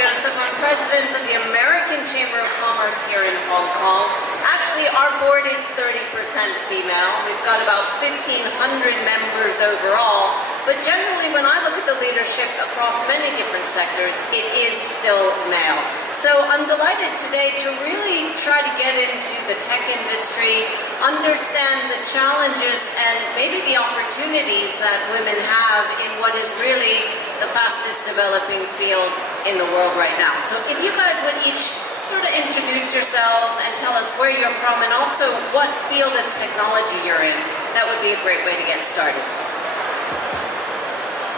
Joseph. I'm president of the American Chamber of Commerce here in Hong Kong. Actually, our board is 30% female. We've got about 1,500 members overall. But generally, when I look at the leadership across many different sectors, it is still male. So I'm delighted today to really try to get into the tech industry, understand the challenges and maybe the opportunities that women have in what is really the fastest developing field in the world right now. So if you guys would each sort of introduce yourselves and tell us where you're from and also what field of technology you're in, that would be a great way to get started.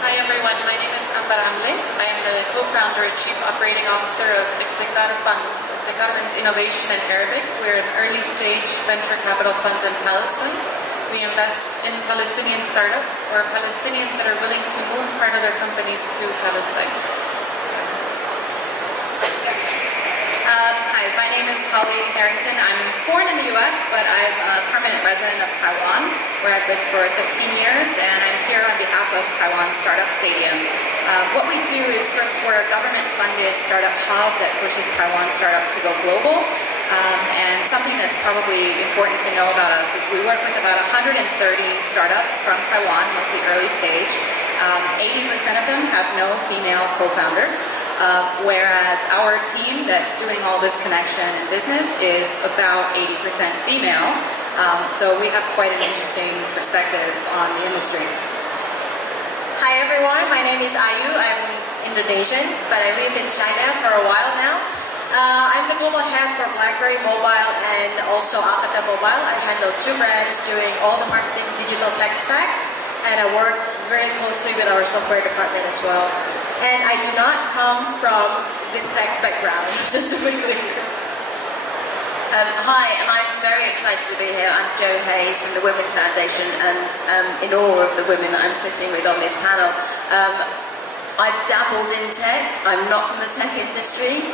Hi everyone, my name is Ambar. I am the co-founder and chief operating officer of Ibtikar Fund. Ibtikar means innovation in Arabic. We're an early stage venture capital fund in Palestine. We invest in Palestinian startups or Palestinians that are willing to move part of their companies to Palestine. Hi, my name is Harrington. I'm born in the US, but I'm a permanent resident of Taiwan, where I've lived for 13 years, and I'm here on behalf of Taiwan Startup Stadium. What we do is, first, we're a government-funded startup hub that pushes Taiwan startups to go global. And something that's probably important to know about us is we work with about 130 startups from Taiwan, mostly early stage. 80% of them have no female co-founders, whereas our team that's doing all this connection and business is about 80% female. So we have quite an interesting perspective on the industry. Hi everyone, my name is Ayu. I'm Indonesian, but I live in China for a while now. I'm the global head for BlackBerry Mobile and also Alcatel Mobile. I handle two brands doing all the marketing digital tech stack, and I work very closely with our software department as well. And I do not come from the tech background, just to be clear. Hi, and I'm very excited to be here. I'm Jo Hayes from the Women's Foundation, and in awe of the women that I'm sitting with on this panel. I've dabbled in tech. I'm not from the tech industry,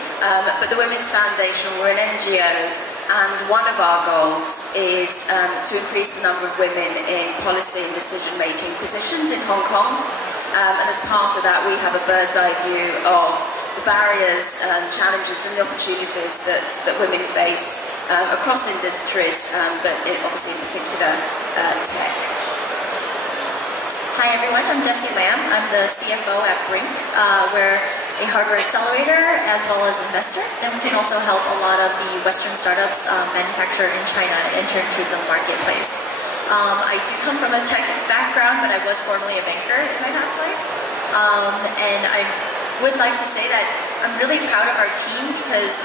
but the Women's Foundation, we're an NGO, and one of our goals is to increase the number of women in policy and decision-making positions in Hong Kong. And as part of that, we have a bird's-eye view of the barriers, challenges and the opportunities that women face across industries, but obviously in particular tech. Hi everyone, I'm Jessie. I'm the CFO at Brinc. We're a hardware accelerator as well as investor, and we can also help a lot of the Western startups manufacture in China and enter into the marketplace. I do come from a tech background, but I was formerly a banker in my past life. And I would like to say that I'm really proud of our team because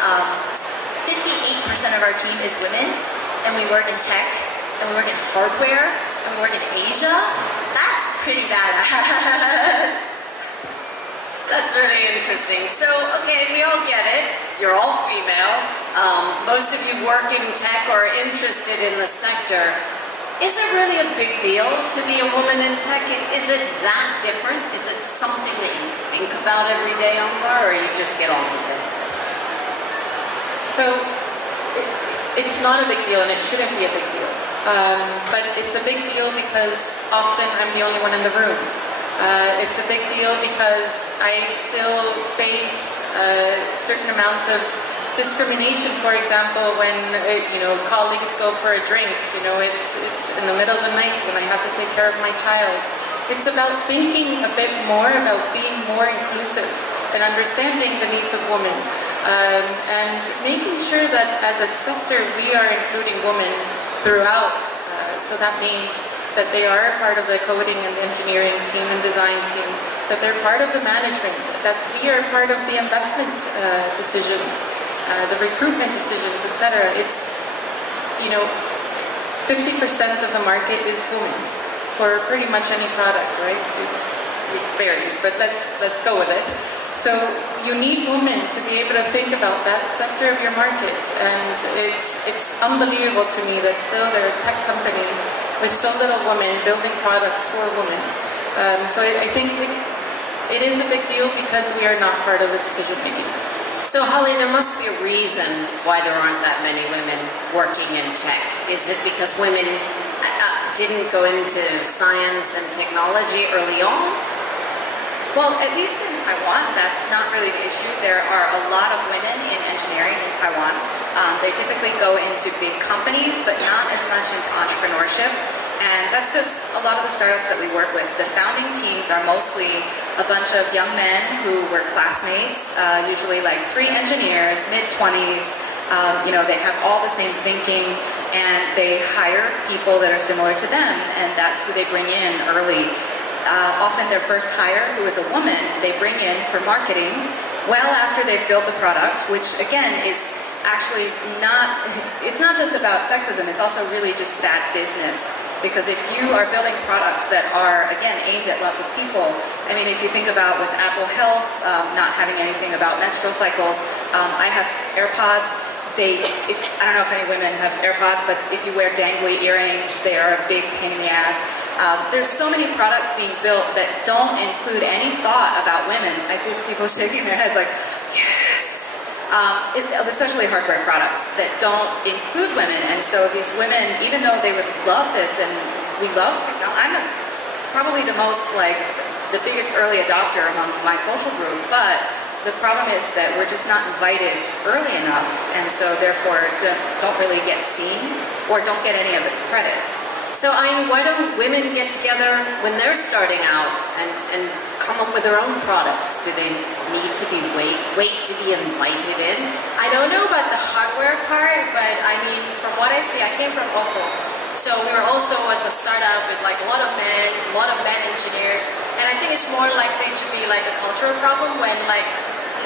58% of our team is women, and we work in tech, and we work in hardware, and we work in Asia. That's pretty badass. That's really interesting. So, okay, we all get it. You're all female. Most of you work in tech or are interested in the sector. Is it really a big deal to be a woman in tech? Is it that different? Is it something that you think about every day, Ambar, or you just get on with it? So, it's not a big deal, and it shouldn't be a big deal. But it's a big deal because often I'm the only one in the room. It's a big deal because I still face certain amounts of discrimination. For example, when colleagues go for a drink, it's in the middle of the night when I have to take care of my child. It's about thinking a bit more about being more inclusive and understanding the needs of women, and making sure that as a sector we are including women throughout. So that means that they are part of the coding and engineering team and design team, that they're part of the management, that we are part of the investment decisions, the recruitment decisions, etc. It's, 50% of the market is women for pretty much any product, right? It varies, but let's go with it. So you need women to be able to think about that sector of your market, and it's unbelievable to me that still there are tech companies with so little women building products for women. So I think it is a big deal because we are not part of the decision making. So Holly, there must be a reason why there aren't that many women working in tech. Is it because women didn't go into science and technology early on? Well, at least in Taiwan, that's not really the issue. There are a lot of women in engineering in Taiwan. They typically go into big companies, but not as much into entrepreneurship. And that's because a lot of the startups that we work with, the founding teams are mostly a bunch of young men who were classmates, usually like 3 engineers, mid-20s. They have all the same thinking, and they hire people that are similar to them, and that's who they bring in early. Often their first hire, who is a woman, they bring in for marketing well after they've built the product, which again is actually it's not just about sexism, it's also really just bad business. Because if you are building products that are, again, aimed at lots of people, I mean, if you think about with Apple Health, not having anything about menstrual cycles, I have AirPods. I don't know if any women have AirPods, but if you wear dangly earrings, they are a big pain in the ass. There's so many products being built that don't include any thought about women. I see people shaking their heads like, yes! Especially hardware products that don't include women. And so these women, even though they would love this, and we love technology, I'm probably the biggest early adopter among my social group, but the problem is that we're just not invited early enough, and so therefore don't really get seen or don't get any of the credit. So why don't women get together when they're starting out and come up with their own products? Do they need to be wait to be invited in? I don't know about the hardware part, but I mean, from what I see, I came from Oppo. So we were also as a startup with like a lot of men engineers, and I think it's more likely to be like a cultural problem when like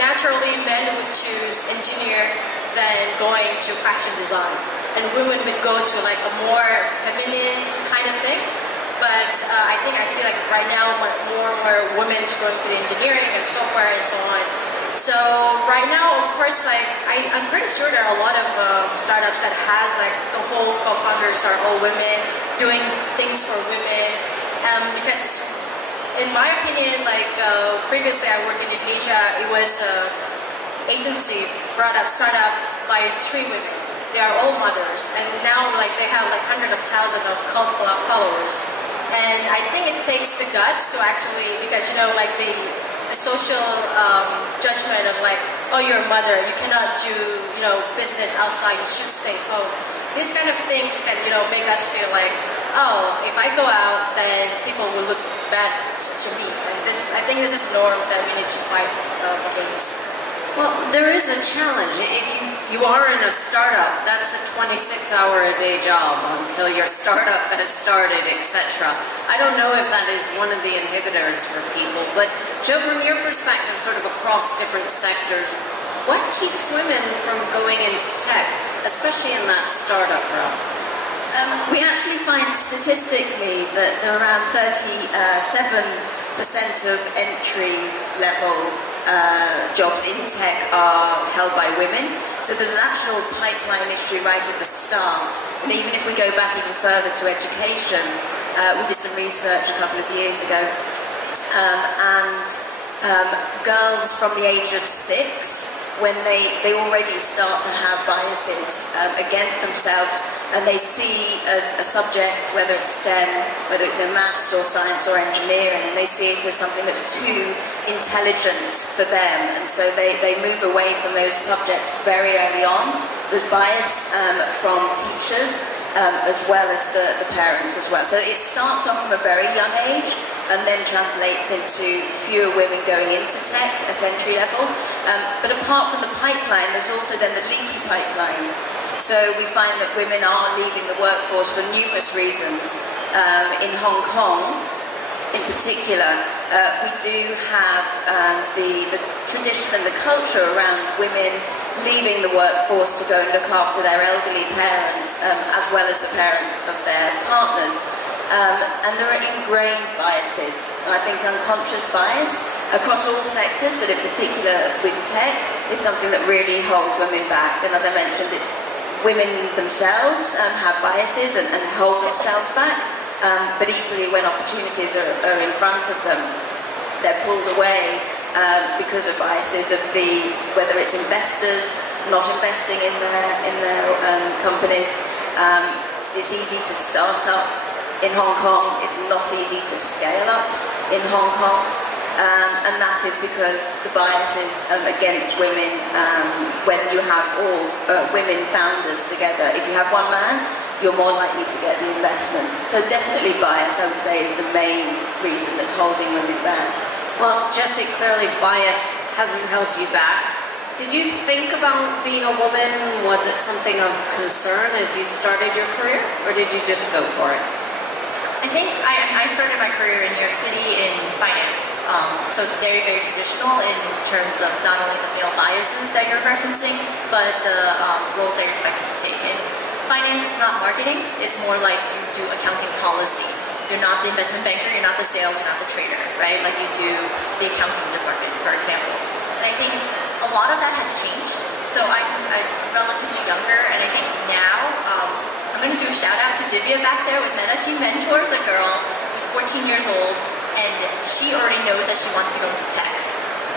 naturally men would choose engineer than going to fashion design, and women would go to like a more feminine kind of thing. But I think I see like right now more and more women's going to the engineering and software and so on. So right now, of course, like I'm pretty sure there are a lot of startups that has like the whole co-founders are all women doing things for women, because in my opinion, like previously I worked in Indonesia, it was agency startup by 3 women. They are all mothers, and now like they have like hundreds of thousands of cult followers. And I think it takes the guts to actually, because like the social judgment of like, oh, you're a mother, you cannot do business outside, you should stay home. These kind of things can make us feel like, oh, if I go out, then people will look bad to me. And I think this is a norm that we need to fight against. Well, there is a challenge. If you are in a startup, that's a 26-hour-a-day job until your startup has started, etc. I don't know if that is one of the inhibitors for people, but Joe, from your perspective, sort of across different sectors, what keeps women from going into tech, especially in that startup realm? We actually find statistically that there are around 37% of entry-level jobs in tech are held by women. So there's an actual pipeline issue right at the start. And even if we go back even further to education, we did some research a couple of years ago, and girls from the age of 6, when they already start to have biases against themselves, and they see a subject, whether it's STEM, whether it's maths or science or engineering, and they see it as something that's too intelligent for them, and so they move away from those subjects very early on. There's bias from teachers as well as the parents as well. So it starts off from a very young age and then translates into fewer women going into tech at entry level. But apart from the pipeline, there's also then the leaky pipeline. So we find that women are leaving the workforce for numerous reasons. In Hong Kong, in particular, we do have the tradition and the culture around women leaving the workforce to go and look after their elderly parents, as well as the parents of their partners. And there are ingrained biases. And I think unconscious bias across all sectors, but in particular with tech, is something that really holds women back. And as I mentioned, it's women themselves have biases and hold themselves back. But equally, when opportunities are in front of them, they're pulled away because of biases of whether it's investors not investing in their companies. It's easy to start up in Hong Kong. It's not easy to scale up in Hong Kong. and that is because the bias is against women when you have all women founders together. If you have one man, you're more likely to get the investment. So definitely bias, I would say, is the main reason that's holding women back. Well, Jessie, clearly bias hasn't held you back. Did you think about being a woman? Was it something of concern as you started your career, or did you just go for it? I think I started my career in New York City in finance, so it's very, very traditional in terms of not only the male biases that you're referencing, but the roles that you're expected to take. In finance, it's not marketing, it's more like you do accounting policy. You're not the investment banker, you're not the sales, you're not the trader, right? Like you do the accounting department, for example. And I think a lot of that has changed. So I'm relatively younger, and I think now, I'm going to do a shout out to Divya back there with Meta. She mentors a girl who's 14 years old, and she already knows that she wants to go into tech.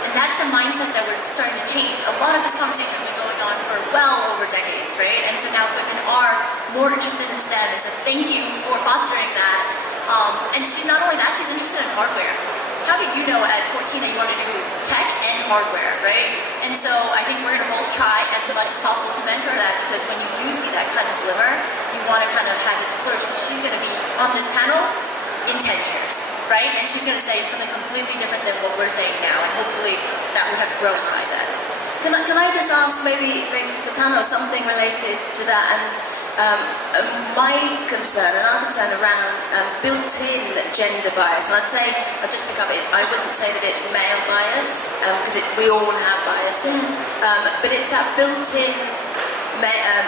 And that's the mindset that we're starting to change. A lot of this conversation has been going on for well over decades, right? And so now women are more interested in STEM, and so thank you for fostering that. And she, not only that, she's interested in hardware. How did you know at 14 that you wanted to do tech and hardware, right? And so I think we're going to both try as much as possible to mentor that, because when you do see that kind of glimmer, you want to kind of have it to flourish. She's going to be on this panel in 10 years, right? And she's going to say something completely different than what we're saying now, and hopefully that would have grown by then. Can I just ask maybe to the panel something related to that, and my concern and our concern around built-in gender bias, and I'd just pick up it, I wouldn't say that it's male bias, because we all have biases, but it's that built-in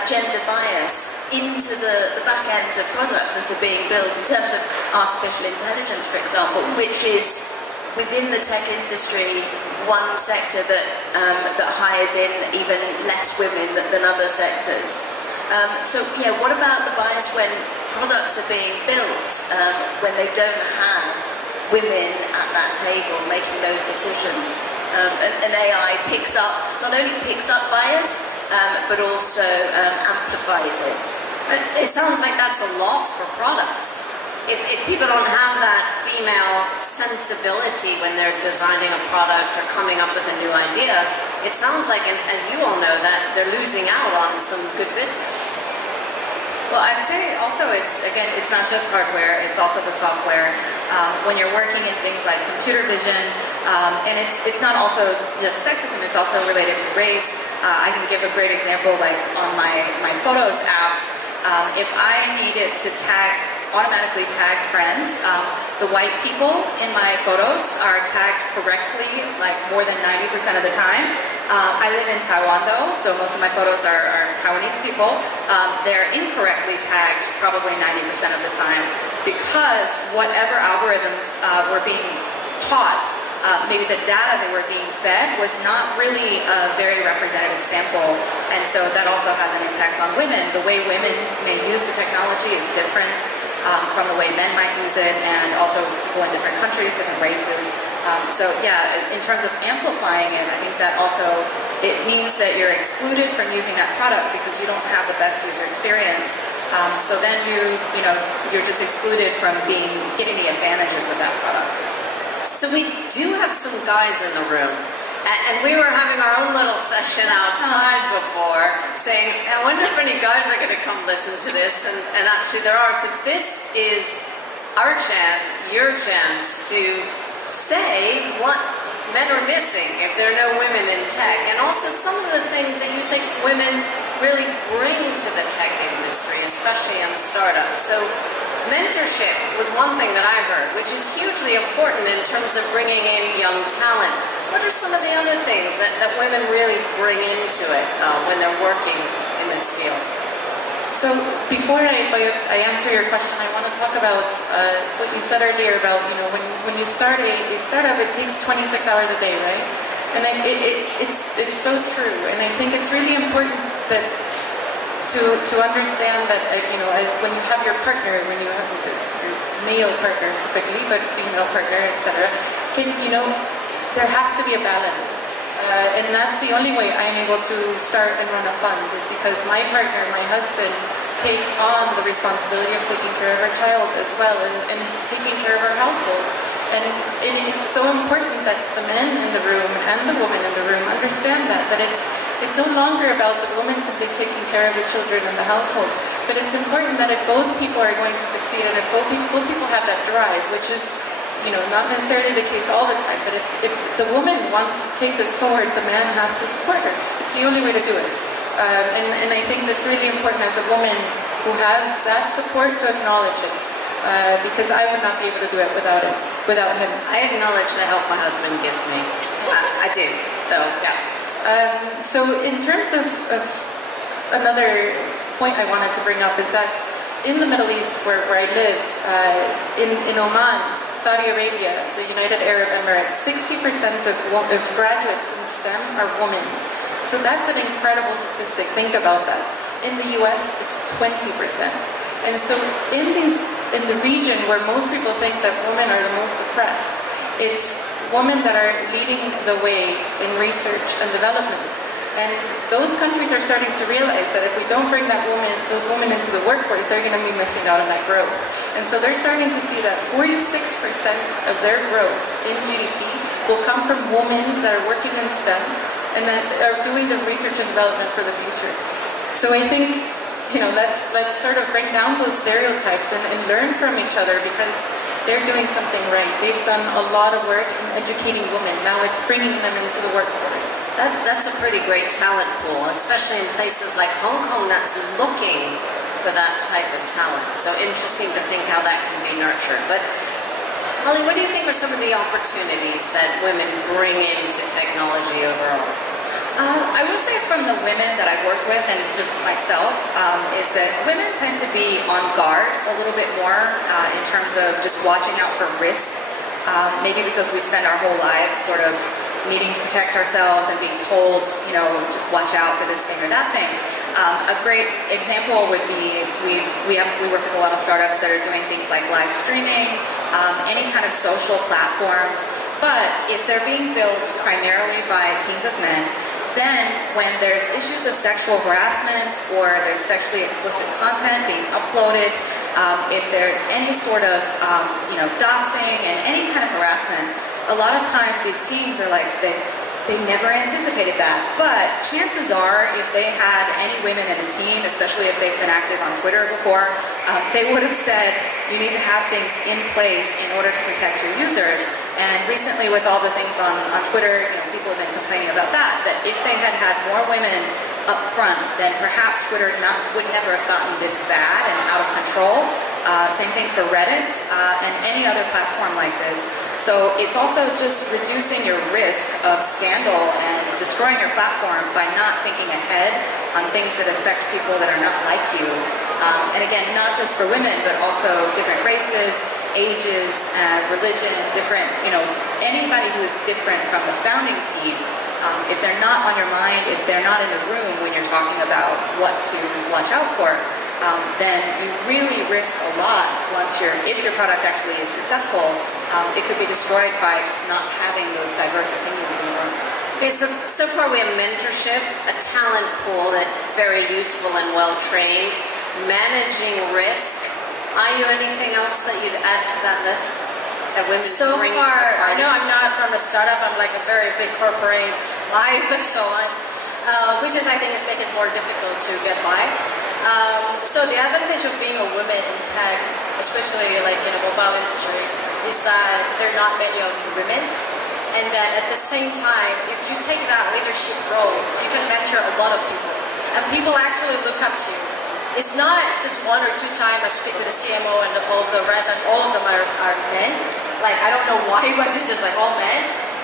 gender bias into the back ends of products as to being built, in terms of artificial intelligence, for example, which is within the tech industry one sector that hires in even less women than other sectors. So yeah, what about the bias when products are being built when they don't have women at that table making those decisions? And AI not only picks up bias, but also amplifies it. But it sounds like that's a loss for products. If people don't have that female sensibility when they're designing a product or coming up with a new idea, it sounds like, and as you all know, that they're losing out on some good business. Well, I'd say also it's not just hardware, it's also the software. When you're working in things like computer vision, and it's not also just sexism, it's also related to race. I can give a great example, like on my Photos apps, if I needed to automatically tag friends, the white people in my photos are tagged correctly, like more than 90% of the time. I live in Taiwan though, so most of my photos are Taiwanese people. They're incorrectly tagged probably 90% of the time, because whatever algorithms were being taught, maybe the data that were being fed was not really a very representative sample, and so that also has an impact on women. The way women may use the technology is different from the way men might use it, and also people in different countries, different races. So yeah, in terms of amplifying it, I think that also it means that you're excluded from using that product because you don't have the best user experience. So then you're just excluded from getting the advantages of that product. So we do have some guys in the room, and we were having our own little session outside before, saying, I wonder if any guys are going to come listen to this, and actually there are. So this is our chance, your chance, to say what men are missing if there are no women in tech, and also some of the things that you think women really bring to the tech industry, especially in startups. So mentorship was one thing that I heard, which is hugely important in terms of bringing in young talent. What are some of the other things that women really bring into it when they're working in this field? So before I answer your question, I want to talk about what you said earlier about, when you start a startup, it takes 26 hours a day, right? And it's so true. And I think it's really important that to understand that, as when you have your partner, when you have your male partner typically, but female partner, etc., there has to be a balance. And that's the only way I'm able to start and run a fund, is because my partner, my husband, takes on the responsibility of taking care of our child as well, and taking care of our household. And it's so important that the men in the room and the women in the room understand that it's no longer about the woman simply taking care of the children and the household, but it's important that if both people are going to succeed and if both people have that drive, which is, you know, not necessarily the case all the time, but if the woman wants to take this forward, the man has to support her. It's the only way to do it. And I think that's really important as a woman who has that support to acknowledge it. Because I would not be able to do it without him. I acknowledge the help my husband gives me. I do. So yeah. So in terms of another point I wanted to bring up is that in the Middle East where I live, in Oman, Saudi Arabia, the United Arab Emirates, 60% of graduates in STEM are women. So that's an incredible statistic. Think about that. In the US, it's 20%. And so in the region where most people think that women are the most oppressed, it's women that are leading the way in research and development. And those countries are starting to realize that if we don't bring those women into the workforce, they're going to be missing out on that growth. And so they're starting to see that 46% of their growth in GDP will come from women that are working in STEM and that are doing the research and development for the future. So I think, you know, let's sort of break down those stereotypes and learn from each other, because they're doing something right. They've done a lot of work in educating women. Now it's bringing them into the workforce. That's a pretty great talent pool, especially in places like Hong Kong that's looking for that type of talent. So interesting to think how that can be nurtured. But Holly, what do you think are some of the opportunities that women bring into technology overall? I will say from the women that I work with and just myself, is that women tend to be on guard a little bit more in terms of just watching out for risk. Maybe because we spend our whole lives sort of needing to protect ourselves and being told, you know, just watch out for this thing or that thing. A great example would be we work with a lot of startups that are doing things like live streaming, any kind of social platforms. But if they're being built primarily by teams of men, then when there's issues of sexual harassment or there's sexually explicit content being uploaded, if there's any sort of doxing and any kind of harassment, a lot of times these teams are like, they never anticipated that. But chances are, if they had any women in a team, especially if they've been active on Twitter before, they would have said, you need to have things in place in order to protect your users. And recently with all the things on Twitter, people have been complaining about that if they had had more women up front, then perhaps Twitter would never have gotten this bad and out of control. Same thing for Reddit and any other platform like this. So it's also just reducing your risk of scandal and destroying your platform by not thinking ahead on things that affect people that are not like you. And again, not just for women, but also different races, ages, religion, and different, anybody who is different from the founding team. If they're not on your mind, if they're not in the room when you're talking about what to watch out for, then you really risk a lot if your product actually is successful. It could be destroyed by just not having those diverse opinions in the room. Okay, so far we have mentorship, a talent pool that's very useful and well-trained, managing risk. Are you anything else that you'd add to that list? That women So bring far, to the I party? know I'm not from a startup, I'm like a very big corporate life and so on, which I think is making it more difficult to get by. So the advantage of being a woman in tech, especially like in the mobile industry, is that there are not many of women. And that at the same time, if you take that leadership role, you can mentor a lot of people. And people actually look up to you. It's not just one or two times I speak with the CMO and all the rest, and all of them are men. Like, I don't know why, but it's just like all men.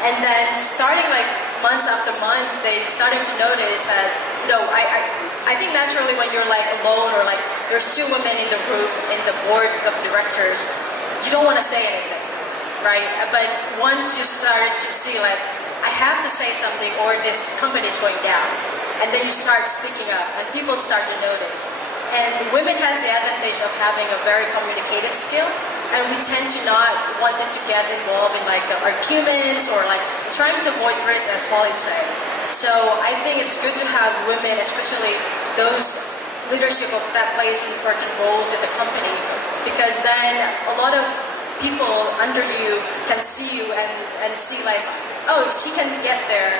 And then starting like months after months, they started to notice that, I think naturally when you're like alone or like there's two women in the room, in the board of directors, you don't want to say anything, right? But once you start to see like, I have to say something or this company is going down, and then you start speaking up and people start to notice. And women has the advantage of having a very communicative skill, and we tend to not want them to get involved in like arguments or like trying to avoid risk, as Molly said. So I think it's good to have women, especially those leadership that plays important roles in the company, because then a lot of people under you can see you and see like, oh, if she can get there,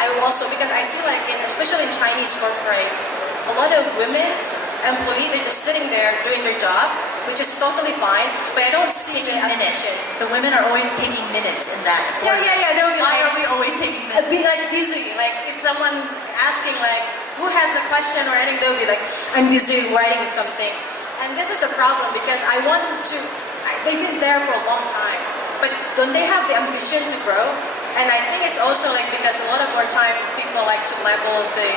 I will also, because I see like, especially in Chinese corporate, a lot of women's employees, they're just sitting there doing their job, which is totally fine, but I don't see the ambition. The women are always taking minutes in that. Yeah, they'll be Why like, are we always taking minutes? be like busy, like if someone asking like, who has a question or anything, they'll be like, I'm busy writing something. And this is a problem because I want to, they've been there for a long time, but don't they have the ambition to grow? And I think it's also like because a lot of more time people like to label the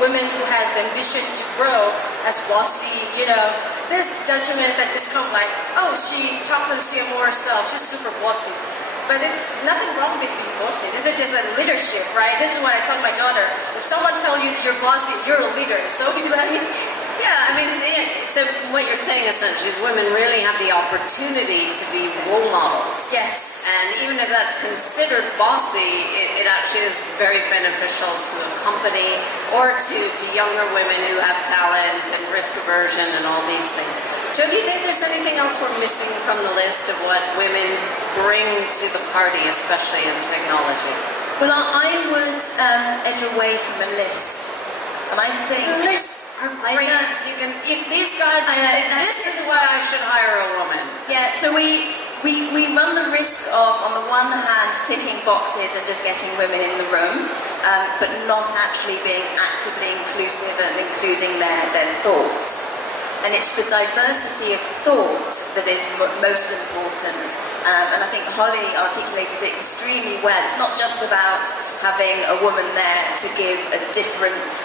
women who has the ambition to grow as bossy, you know, this judgment that just come like, oh, she talked to the CMO herself, she's super bossy. But it's nothing wrong with being bossy. This is just a leadership, right? This is what I tell my daughter. If someone tells you that you're bossy, you're a leader. So you know what I mean? Yeah, I mean, so what you're saying essentially is women really have the opportunity to be role models. Yes. And even if that's considered bossy, it actually is very beneficial to a company or to younger women who have talent and risk aversion and all these things. Joe, do you think there's anything else we're missing from the list of what women bring to the party, especially in technology? Well, I would edge away from a list. And I think... Lists are great. You can, if these guys are think this is why I should hire a woman. Yeah, so we run the risk of, on the one hand, ticking boxes and just getting women in the room, but not actually being actively inclusive and including their thoughts. And it's the diversity of thought that is most important. And I think Holly articulated it extremely well. It's not just about having a woman there to give a different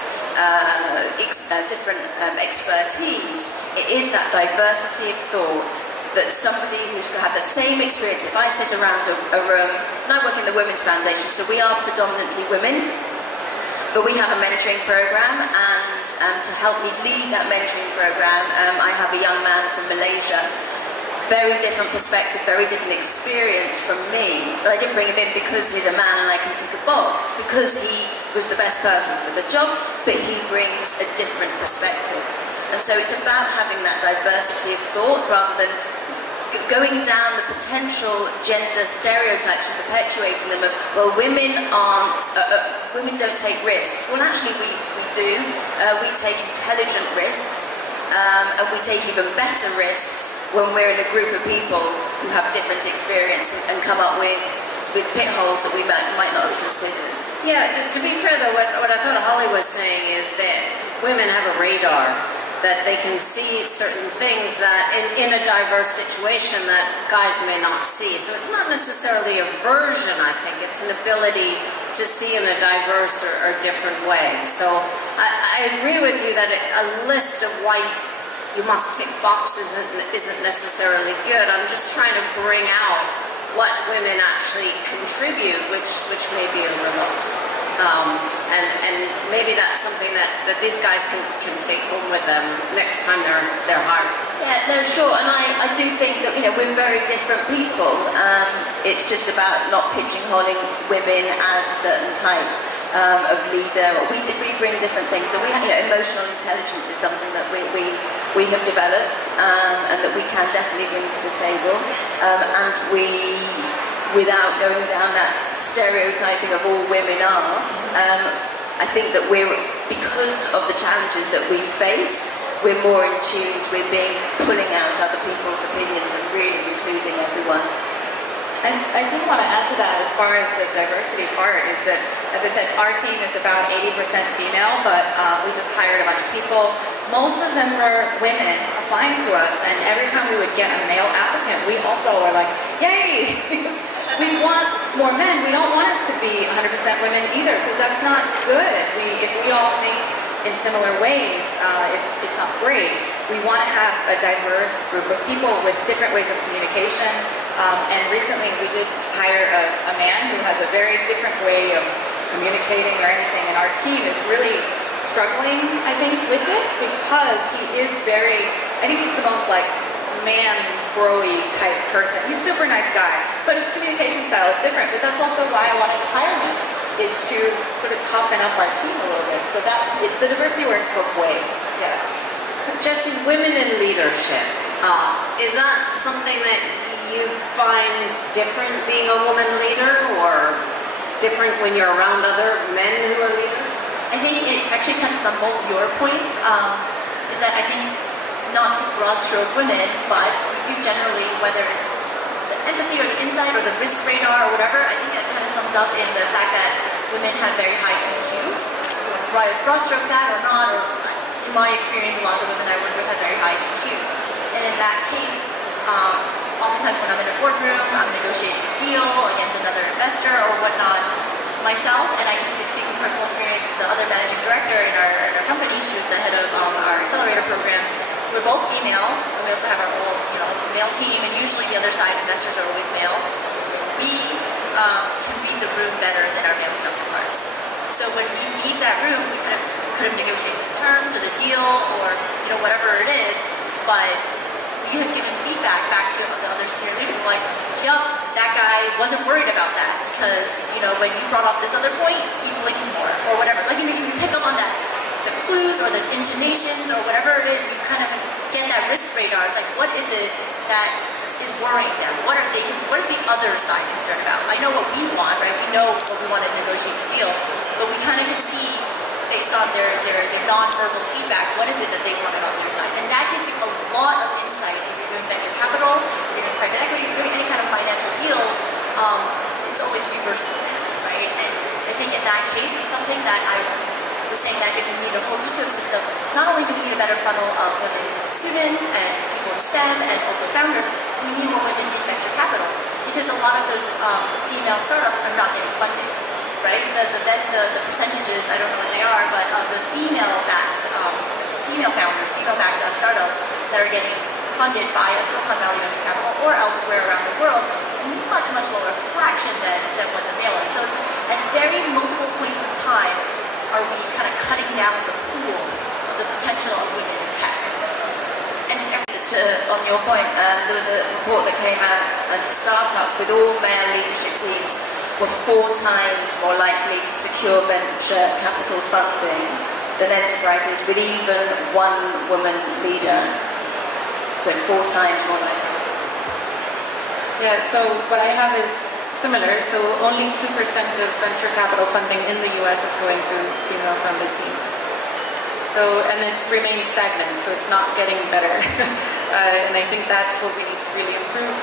expertise. It is that diversity of thought that somebody who's had the same experience. If I sit around a room, and I work in the Women's Foundation, so we are predominantly women. But we have a mentoring program, and to help me lead that mentoring program, I have a young man from Malaysia. Very different perspective, very different experience from me. But I didn't bring him in because he's a man and I can tick a box, because he was the best person for the job, but he brings a different perspective. And so it's about having that diversity of thought rather than going down the potential gender stereotypes and perpetuating them of, well, women don't take risks. Well, actually we do. We take intelligent risks, and we take even better risks when we're in a group of people who have different experience and come up with pitfalls that we might not have considered. Yeah, to be fair though, what I thought Holly was saying is that women have a radar, that they can see certain things that in a diverse situation that guys may not see. So it's not necessarily aversion, I think. It's an ability to see in a diverse or different way. So I agree with you that a list of why you must tick boxes isn't necessarily good. I'm just trying to bring out what women actually contribute, which may be overlooked. And maybe that's something that these guys can take home with them next time they're hired. Yeah, no, sure, and I do think that, we're very different people. It's just about not pigeonholing women as a certain type of leader. We bring different things. So we have, emotional intelligence is something that we have developed, and that we can definitely bring to the table. And without going down that stereotyping of all women are, I think that because of the challenges that we face, we're more in tune with pulling out other people's opinions and really including everyone. I do want to add to that as far as the diversity part is that, as I said, our team is about 80% female, but we just hired a bunch of people. Most of them were women applying to us, and every time we would get a male applicant, we also were like, yay! We want more men. We don't want it to be 100% women either, because that's not good. If we all think in similar ways, it's not great. We want to have a diverse group of people with different ways of communication. And recently we did hire a man who has a very different way of communicating or anything, and our team is really struggling, I think, with it, because he is I think he's the most man bro-y type person. He's a super nice guy, but his communication style is different. But that's also why I wanted to hire him, is to sort of toughen up our team a little bit. So that the diversity works both ways. Yeah. Jessie, women in leadership, is that something that you find different being a woman leader, or different when you're around other men who are leaders? I think it actually touches on both your points. Is that I think not to broad stroke women, but we do generally, whether it's the empathy or the insight or the risk radar or whatever, I think that kind of sums up in the fact that women have very high EQs. Broad stroke that or not, or in my experience, a lot of the women I work with have very high EQs. And in that case, oftentimes when I'm in a boardroom, I'm negotiating a deal against another investor or whatnot, myself, and I can speak from personal experience, the other managing director in our company, she was the head of our accelerator program. We're both female, and we also have our own, male team, and usually the other side, investors are always male. We can read the room better than our male counterparts. So when we leave that room, we could have negotiated the terms or the deal or whatever it is, but we have given feedback back to the other senior leaders, like, yup, that guy wasn't worried about that because, when you brought up this other point, he blinked more or whatever. Like, you pick up on that, the clues or the intonations or whatever it is, you kind of get that risk radar. It's like, what is it that is worrying them? What is the other side concerned about? I know what we want, right? We know what we want to negotiate the deal, but we kind of can see based on their non-verbal feedback, what is it that they want on their side? And that gives you a lot of insight if you're doing venture capital, if you're doing private equity, if you're doing any kind of financial deals, it's always reversible, right? And I think in that case, it's something that I was saying that if you need a whole ecosystem, not only do we need a better funnel of women students and people in STEM and also founders, we need more women in venture capital because a lot of those female startups are not getting funded. Right? The percentages, I don't know what they are, but the female-backed startups that are getting funded by a Silicon Valley venture capital or elsewhere around the world is a much, much lower fraction than what the male is. So it's at very multiple points in time are we kind of cutting down the pool of the potential of women in tech. And on your point, there was a report that came out, and startups with all male leadership teams were 4 times more likely to secure venture capital funding than enterprises with even one woman leader. So 4 times more likely. Yeah, so what I have is similar. So only 2% of venture capital funding in the US is going to female-founded teams. So, and it's remained stagnant, so it's not getting better. And I think that's what we need to really improve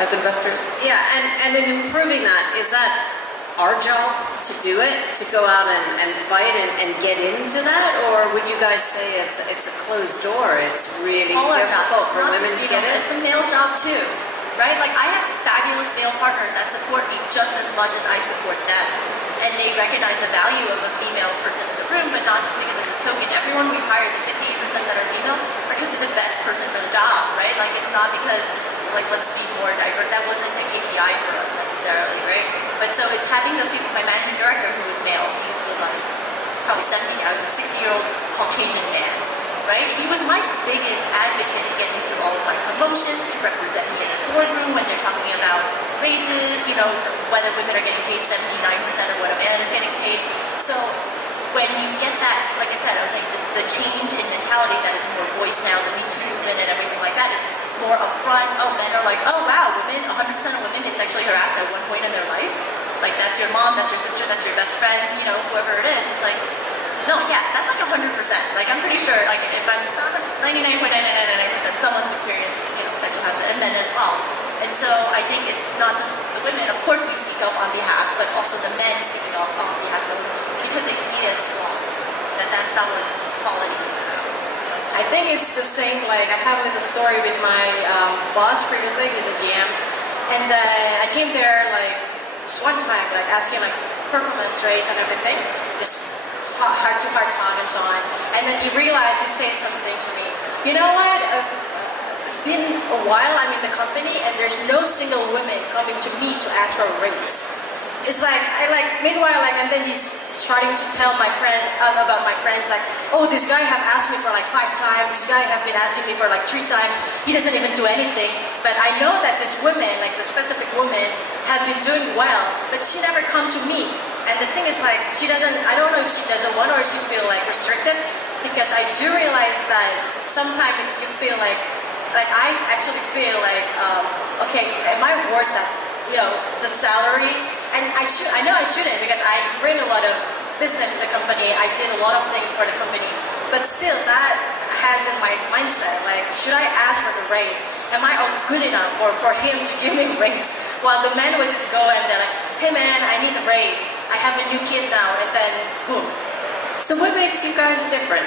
as investors. Yeah, and in improving that, is that our job to do it, to go out and fight and get into that? Or would you guys say it's a closed door? It's really difficult for women to get in? It's a male job too, right? Like, I have fabulous male partners that support me just as much as I support them. And they recognize the value of a female person in the room, but not just because it's a token. Everyone we've hired, the 50% that are female, are because they're the best person for the job, right? Like, it's not because, like, let's be more diverse. That wasn't a KPI for us necessarily, right? But so it's having those people. My managing director, who was male, he's probably 70 now. He's a 60-year-old Caucasian man, right? He was my biggest advocate to get me through all of my promotions, to represent me in a boardroom when they're talking about raises, whether women are getting paid 79% of what a man is getting paid. So when you get that, like I said, I was saying the change in mentality that is more voiced now, the Me Too movement and everything like that is more upfront. Oh, men are like, oh wow, women, 100% of women get sexually harassed at one point in their life. Like, that's your mom, that's your sister, that's your best friend, whoever it is. It's like, no, yeah, that's like 100%. Like, I'm pretty sure, like, if I'm 99.9999%, someone's experienced, sexual harassment, and men as well. And so I think it's not just the women. Of course, we speak up on behalf, but also the men speaking up on behalf of women because they see it as wrong. That's not what equality is about. I think it's the same, like, I have a story with my boss previously, he's a GM, and I came there, like, just one time, like, asking, like, performance raise and everything, just heart-to-heart talk and so on, and then he realized, he said something to me, you know what, it's been a while I'm in the company, and there's no single woman coming to me to ask for a raise. It's like, meanwhile, and then he's starting to tell my friend, about my friends, like, oh, this guy have asked me for like 5 times, this guy have been asking me for like 3 times, he doesn't even do anything, but I know that this woman, like the specific woman, have been doing well, but she never come to me. And the thing is, like, she doesn't, I don't know if she doesn't want or she feel like restricted, because I do realize that sometimes you feel like, like I actually feel like, okay, am I worth that, the salary? And I know I shouldn't, because I bring a lot of business to the company. I did a lot of things for the company, but still that has in my mindset, like, should I ask for the raise? Am I good enough for him to give me the raise? While the man would just go and they're like, hey man, I need the raise. I have a new kid now, and then boom. So what makes you guys different?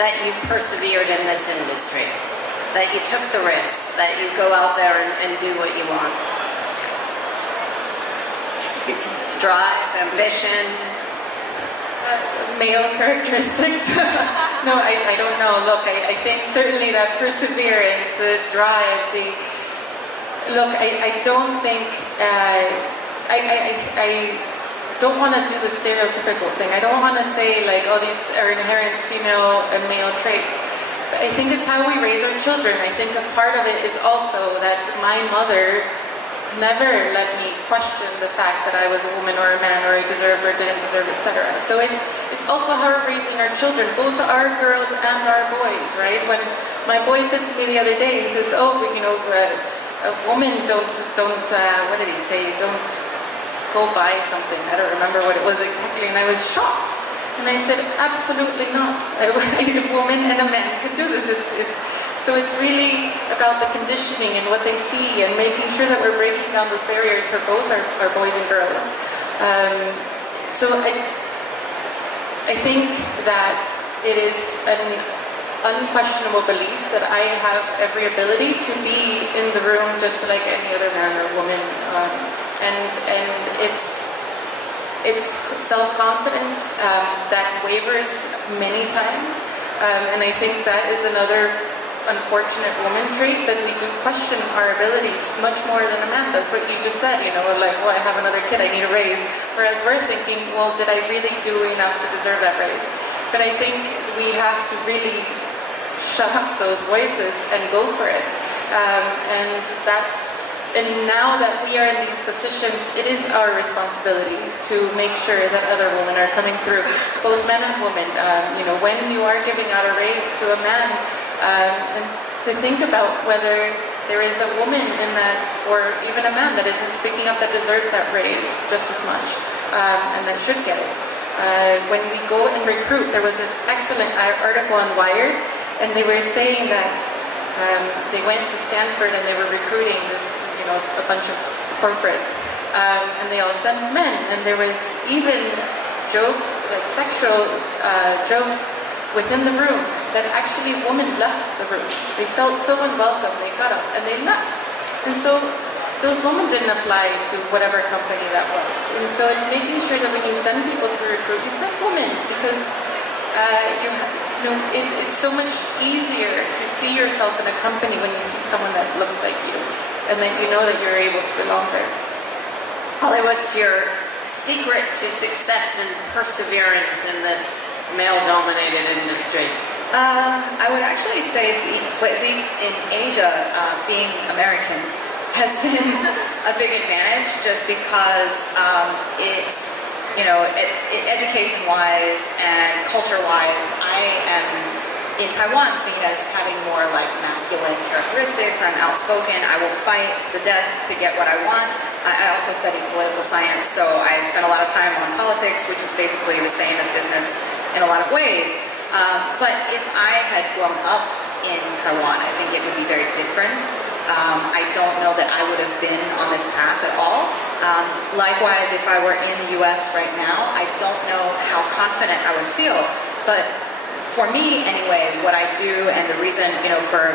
That you persevered in this industry, that you took the risks, that you go out there and do what you want. Drive, ambition. Male characteristics. No, I don't know. Look, I think certainly that perseverance, the drive, I don't think, I don't want to do the stereotypical thing. I don't want to say like, oh, these are inherent female and male traits. But I think it's how we raise our children. I think a part of it is also that my mother never let me question the fact that I was a woman or a man, or I deserved or didn't deserve, etc. So it's also how we're raising our children, both our girls and our boys, right? When my boy said to me the other day, he says, oh, a woman don't what did he say? Don't go buy something. I don't remember what it was exactly, and I was shocked. And I said, absolutely not. A woman and a man can do this. So it's really about the conditioning and what they see, and making sure that we're breaking down those barriers for both our boys and girls. So I think that it is an unquestionable belief that I have every ability to be in the room just like any other man or woman. And it's self-confidence that wavers many times. And I think that is another unfortunate woman trait, that we do question our abilities much more than a man does. What you just said, like, well, I have another kid, I need a raise. Whereas we're thinking, well, did I really do enough to deserve that raise? But I think we have to really shut up those voices and go for it. And now that we are in these positions, it is our responsibility to make sure that other women are coming through, both men and women. When you are giving out a raise to a man, and to think about whether there is a woman in that, or even a man that isn't speaking up, that deserves that raise just as much, and that should get it. When we go and recruit, there was this excellent article on Wired, and they were saying that they went to Stanford and they were recruiting this, a bunch of corporates, and they all sent men, and there was even jokes, like sexual jokes within the room, that actually women left the room. They felt so unwelcome, they got up and they left. And so those women didn't apply to whatever company that was. And so it's making sure that when you send people to recruit, you send women, because it's so much easier to see yourself in a company when you see someone that looks like you, and that you know that you're able to belong there. Holly, what's your secret to success and perseverance in this male-dominated industry? I would actually say, at least in Asia, being American has been a big advantage, just because it's, education-wise and culture-wise, I am in Taiwan seen as having more like masculine characteristics. I'm outspoken. I will fight to the death to get what I want. I also studied political science, so I spent a lot of time on politics, which is basically the same as business in a lot of ways. But if I had grown up in Taiwan, I think it would be very different. I don't know that I would have been on this path at all. Likewise, if I were in the US right now, I don't know how confident I would feel. But for me, anyway, what I do, and the reason, for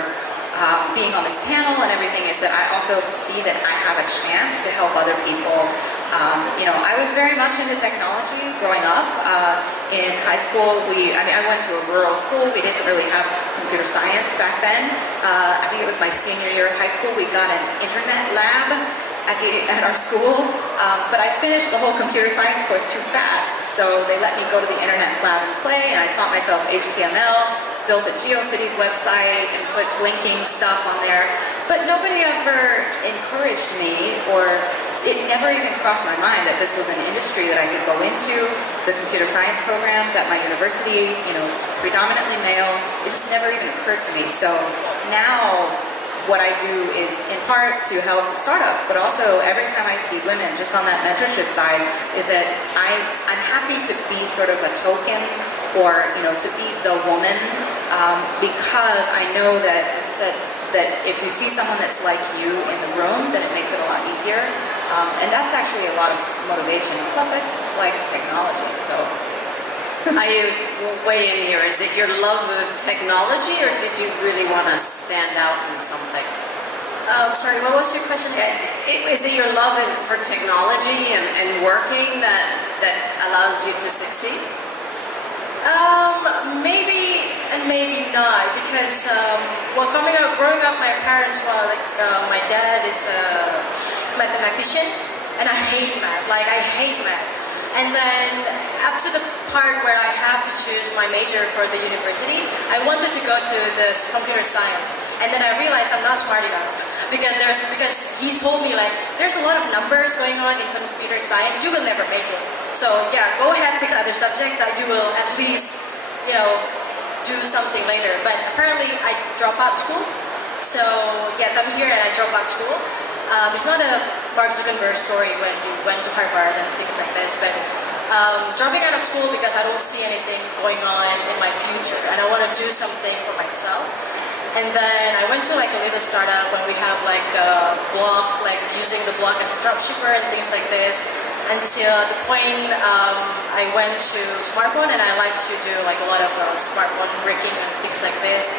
being on this panel and everything, is that I also see that I have a chance to help other people. I was very much into technology growing up. In high school, I went to a rural school. We didn't really have computer science back then. I think it was my senior year of high school. We got an internet lab at our school, but I finished the whole computer science course too fast, so they let me go to the internet lab and play, and I taught myself HTML, built a GeoCities website, and put blinking stuff on there. But nobody ever encouraged me, or it never even crossed my mind that this was an industry that I could go into. The computer science programs at my university, predominantly male, it just never even occurred to me. So now, what I do is in part to help startups, but also every time I see women, just on that mentorship side, is that I'm happy to be sort of a token, or to be the woman, because I know that, as I said, that if you see someone that's like you in the room, then it makes it a lot easier, and that's actually a lot of motivation. Plus, I just like technology, so. I will weigh in here. Is it your love of technology, or did you really want to stand out in something? Sorry, what was your question again? Is it your love for technology and working that allows you to succeed? Maybe and maybe not, because growing up, my parents were my dad is a mathematician, and I hate math. Like, I hate math. And then up to the part where I have to choose my major for the university, I wanted to go to this computer science. And then I realized I'm not smart enough, because he told me, like, there's a lot of numbers going on in computer science, you will never make it. So yeah, go ahead, pick other subject that you will at least, do something later. But apparently I dropped out of school. So yes, I'm here and I dropped out of school. It's not a Mark Zuckerberg story when you went to Harvard and things like this, but dropping out of school because I don't see anything going on in my future, and I want to do something for myself. And then I went to a little startup when we have a blog, using the blog as a dropshipper and things like this. Until the point I went to smartphone, and I like to do a lot of smartphone breaking and things like this.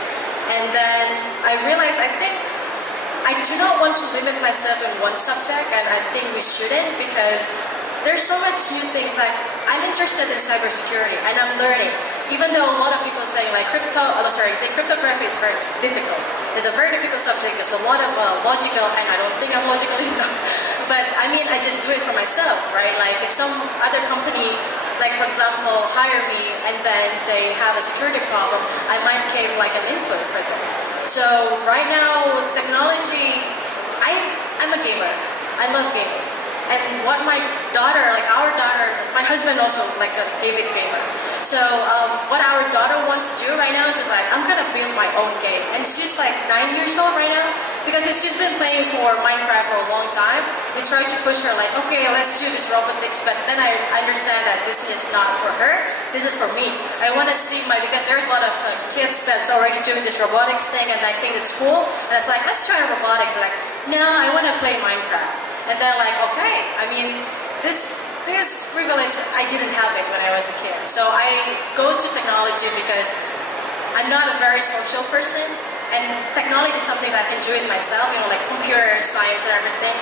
And then I realized I do not want to limit myself in one subject, and I think we shouldn't, because there's so much new things. Like, I'm interested in cybersecurity, and I'm learning. Even though a lot of people say cryptography is very difficult. It's a very difficult subject. There's a lot of logical, and I don't think I'm logical enough. But I mean, I just do it for myself, right? Like, if some other company, for example, hire me and then they have a security problem, I might give an input for this. So right now, technology, I'm a gamer. I love gaming. And what my daughter, our daughter, my husband also an avid gamer. So what our daughter wants to do right now is I'm gonna build my own game. And she's 9 years old right now, because she's been playing for Minecraft for a long time. We try to push her okay, let's do this robotics, but then I understand that this is not for her, this is for me. I want to see because there's a lot of kids that's already doing this robotics thing, and I think it's cool. And it's let's try robotics. No, I want to play Minecraft. And they're okay. I mean, this privilege, I didn't have it when I was a kid. So I go to technology because I'm not a very social person, and technology is something that I can do it myself, computer science and everything.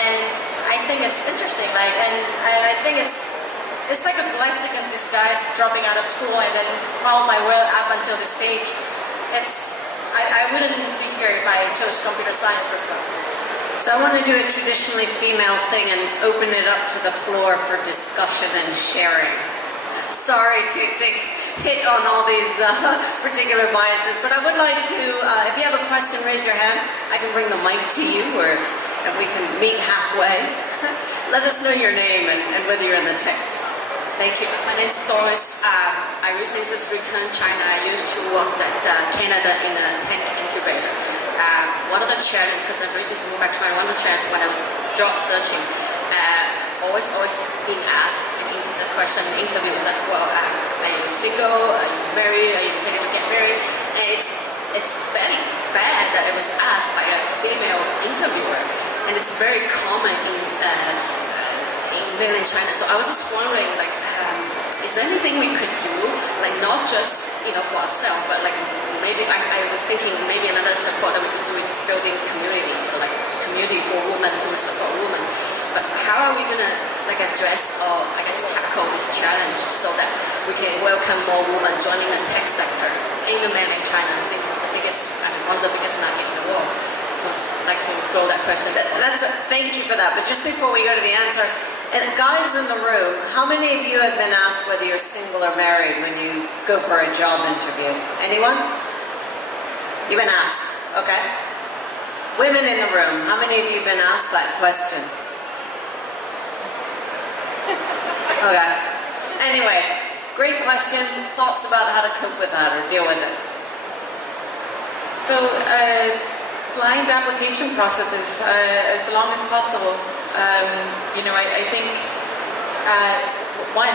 And I think it's interesting, and I think it's like a blessing in disguise, dropping out of school and then follow my way up until this stage. I wouldn't be here if I chose computer science, for example. So I want to do a traditionally female thing and open it up to the floor for discussion and sharing. Sorry to hit on all these particular biases, but I would like to, if you have a question, raise your hand. I can bring the mic to you, or we can meet halfway. Let us know your name and whether you're in the tech. Thank you. My name is Doris. I recently just returned China. I used to work at Canada in a tech incubator. One of the challenges, because I recently moved back to China, one of the challenges when I was job searching, always being asked the question in the interview is well, are you single? Are you married? Are you intending to get married? And it's very bad that it was asked by a female interviewer, and it's very common in mainland China. So I was just wondering, is there anything we could do, not just for ourselves, but maybe I was thinking maybe another support that we could do is building communities, so community for women to support women. But how are we gonna address or tackle this challenge so that we can welcome more women joining the tech sector in the mainland China, since it's the biggest, one of the biggest market in the world? So I'd like to throw that question. Thank you for that. But just before we go to the answer, guys in the room, how many of you have been asked whether you're single or married when you go for a job interview? Anyone? You've been asked, okay. Women in the room, how many of you have been asked that question? Okay. Anyway, great question. Thoughts about how to cope with that or deal with it? So blind application processes as long as possible. You know, I think one,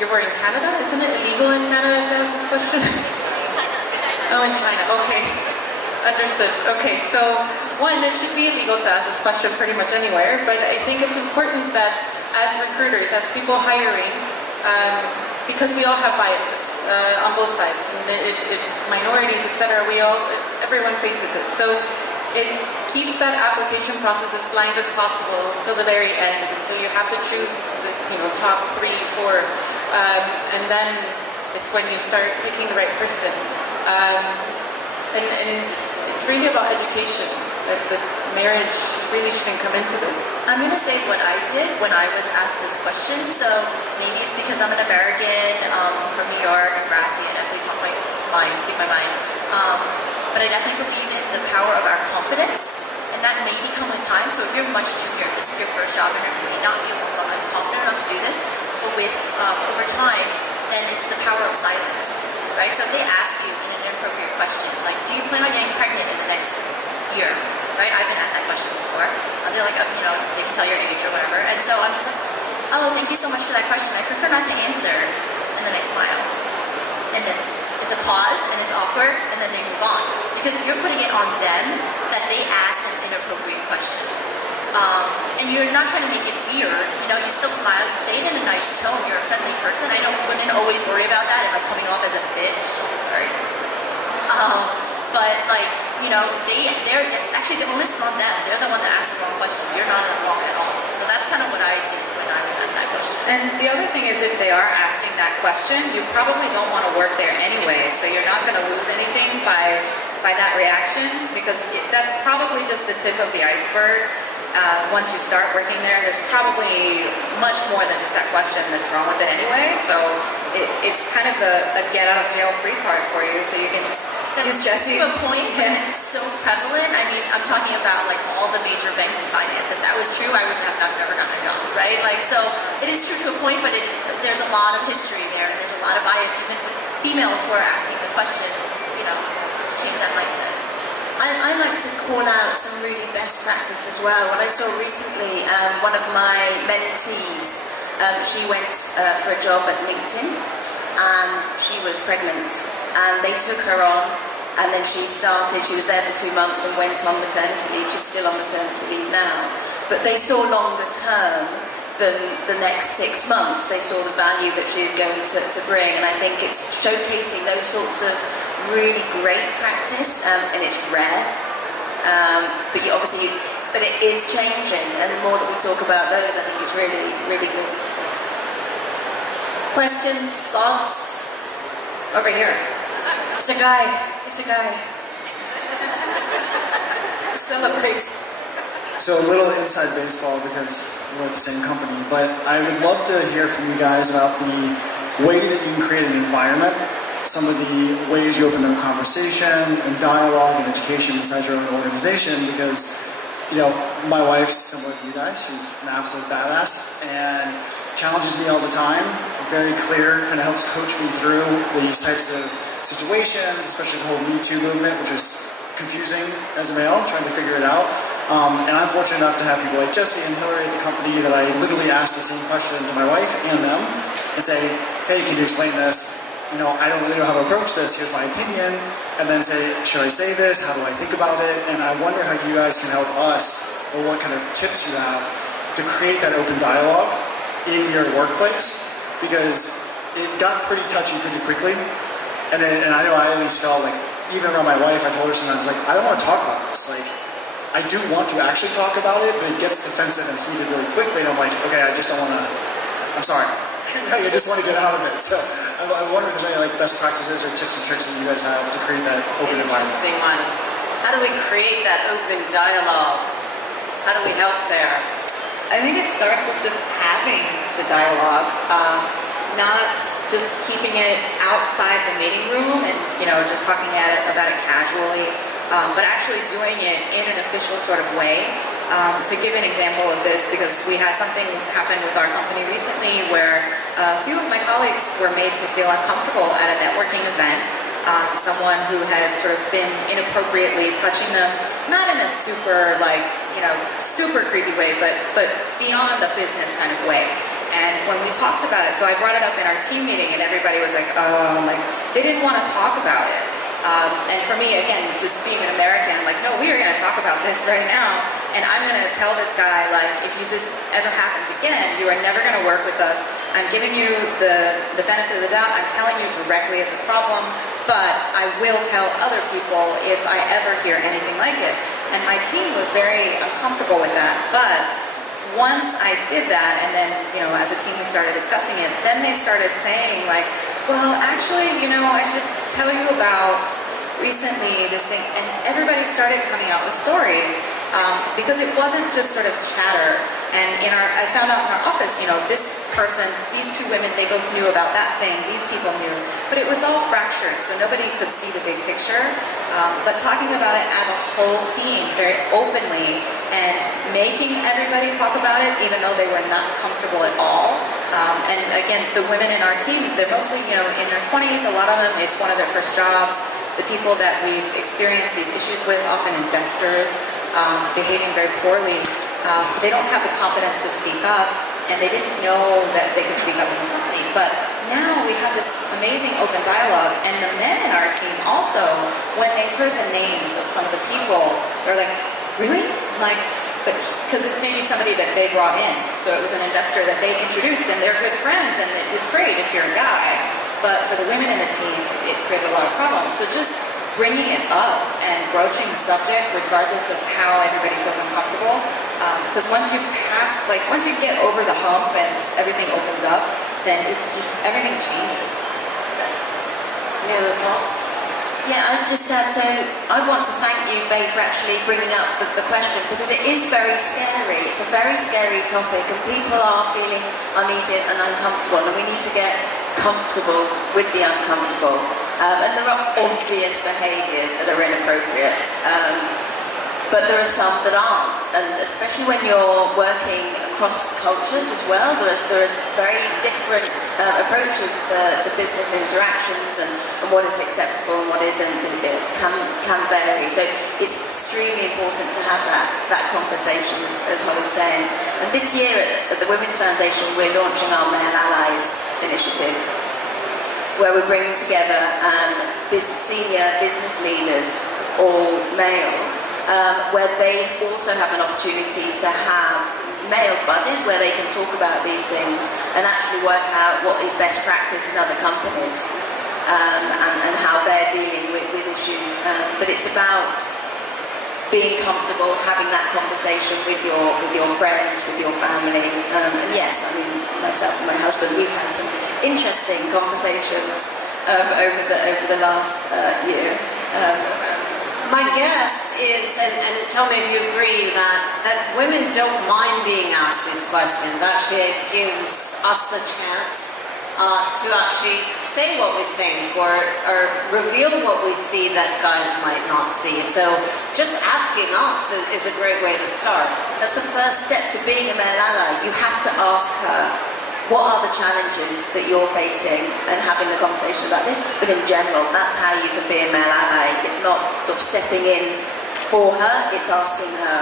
you were in Canada, isn't it legal in Canada to ask this question? Oh, in China, okay. Understood. Okay, so one, it should be illegal to ask this question pretty much anywhere, but I think it's important that as recruiters, as people hiring, because we all have biases on both sides, and minorities, etc. Everyone faces it. So it's keep that application process as blind as possible till the very end, until you have to choose the top 3, 4, and then it's when you start picking the right person. And it's really about education, that the marriage really shouldn't come into this. I'm going to say what I did when I was asked this question. So maybe it's because I'm an American from New York and brassy and definitely speak my mind. But I definitely believe in the power of our confidence, and that may come with time. So if you're much junior, if this is your first job interview, you may not feel confident enough to do this, but with over time, then it's the power of silence, right? So if they ask you in an inappropriate question, like, do you plan on getting pregnant in the next year, right? I've been asked that question before. They're like, they can tell your age or whatever. And so I'm just like, oh, thank you so much for that question. I prefer not to answer. And then I smile. And then it's a pause, and it's awkward, and then they move on. Because you're putting it on them that they asked an inappropriate question. And you're not trying to make it weird, you still smile, you say it in a nice tone, you're a friendly person. I know women always worry about that, am I coming off as a bitch? Sorry. But they're actually, the onus is on them. They're the one that asked the wrong question. You're not wrong at all. So that's kind of what I did when I was asked that question. And the other thing is, if they are asking that question, you probably don't want to work there anyway, so you're not going to lose anything by that reaction, because that's probably just the tip of the iceberg. Once you start working there, there's probably much more than just that question that's wrong with it anyway. So it's kind of a get out of jail free card for you, so you can just use Jessie. To a point, but it's so prevalent. I mean, I'm talking about like all the major banks in finance. If that was true, I would have never gotten a job, right? Like, so it is true to a point, but there's a lot of history there, and there's a lot of bias, even with females who are asking the question, to change that mindset. I like to call out some really best practice as well. What I saw recently, one of my mentees, she went for a job at LinkedIn, and she was pregnant, and they took her on, and then she was there for 2 months and went on maternity leave. She's still on maternity leave now. But they saw longer term than the next 6 months. They saw the value that she's going to bring, and I think it's showcasing those sorts of really great practice, and it's rare, but it is changing, and the more that we talk about those, I think it's really, really good to see. Questions, thoughts? Over here. It's a guy. Celebrates. So a little inside baseball, because we're at the same company, but I would love to hear from you guys about the way that you can create an environment, some of the ways you open up conversation and dialogue and education inside your own organization, because my wife's similar to you guys. She's an absolute badass and challenges me all the time, very clear, kind of helps coach me through these types of situations, especially the whole Me Too movement, which is confusing as a male, trying to figure it out. And I'm fortunate enough to have people like Jessie and Hillary at the company that I literally ask the same question to my wife and them and say, hey, can you explain this? I don't really know how to approach this, here's my opinion, and then say, should I say this, how do I think about it? And I wonder how you guys can help us, or what kind of tips you have to create that open dialogue in your workplace, because it got pretty touchy pretty quickly, and I know I at least felt like, even around my wife, I told her sometimes, like, I don't want to talk about this, like, I do want to actually talk about it, but it gets defensive and heated really quickly, and I'm like, okay, I just don't want to, I'm sorry. I just want to get out of it. So I wonder if there's any best practices or tips and tricks that you guys have to create that open environment. Interesting one. How do we create that open dialogue? How do we help there? I think it starts with just having the dialogue, not just keeping it outside the meeting room and just talking about it casually, but actually doing it in an official sort of way. To give an example of this, because we had something happen with our company recently where a few of my colleagues were made to feel uncomfortable at a networking event someone who had sort of been inappropriately touching them, not in a super like, super creepy way, but beyond the business kind of way. And when we talked about it, so I brought it up in our team meeting and everybody was like, oh, like they didn't want to talk about it. And for me, again, just being an American, I'm like, no, we are going to talk about this right now. And I'm going to tell this guy, like, if this ever happens again, you are never going to work with us. I'm giving you the benefit of the doubt. I'm telling you directly it's a problem, but I will tell other people if I ever hear anything like it. And my team was very uncomfortable with that. But once I did that, and then, as a team we started discussing it, then they started saying like, well, actually, I should tell you about recently this thing, and everybody started coming out with stories because it wasn't just sort of chatter. And I found out in our office, this person, these two women, they both knew about that thing, these people knew, but it was all fractured, so nobody could see the big picture. But talking about it as a whole team, very openly, and making everybody talk about it, even though they were not comfortable at all. And again, the women in our team, they're mostly, in their 20s, a lot of them, it's one of their first jobs. The people that we've experienced these issues with, often investors, behaving very poorly, they don't have the confidence to speak up, and they didn't know that they could speak up in the company. But now we have this amazing open dialogue, and the men in our team also, when they heard the names of some of the people, they're like, really? Like, but because it's maybe somebody that they brought in. So it was an investor that they introduced, and they're good friends, and it's great if you're a guy. But for the women in the team, it created a lot of problems. So just bringing it up and broaching the subject, regardless of how everybody feels uncomfortable, because once you get over the hump and everything opens up, then everything changes. Any other thoughts? Yeah, I'd just add, so I want to thank you, Bae, for actually bringing up the question, because it is very scary. It's a very scary topic, and people are feeling uneasy and uncomfortable, and we need to get comfortable with the uncomfortable. And there are obvious behaviours that are inappropriate, but there are some that aren't, and especially when you're working across cultures as well, there are very different approaches to business interactions, and what is acceptable and what isn't, it can vary. So it's extremely important to have that conversation, as Holly's saying. And this year at the Women's Foundation, we're launching our Male Allies initiative, where we're bringing together senior business leaders, all male, where they also have an opportunity to have male buddies where they can talk about these things and actually work out what is best practice in other companies and how they're dealing with issues. But it's about being comfortable, having that conversation with your friends, with your family. And yes, I mean, myself and my husband, we've had some interesting conversations over the last year. My guess is, and tell me if you agree, that women don't mind being asked these questions. Actually, it gives us a chance to actually say what we think or reveal what we see that guys might not see. So just asking us is a great way to start. That's the first step to being a male ally. You have to ask her, what are the challenges that you're facing, and having the conversation about this. But in general, that's how you can be a male ally. It's not sort of stepping in for her, it's asking her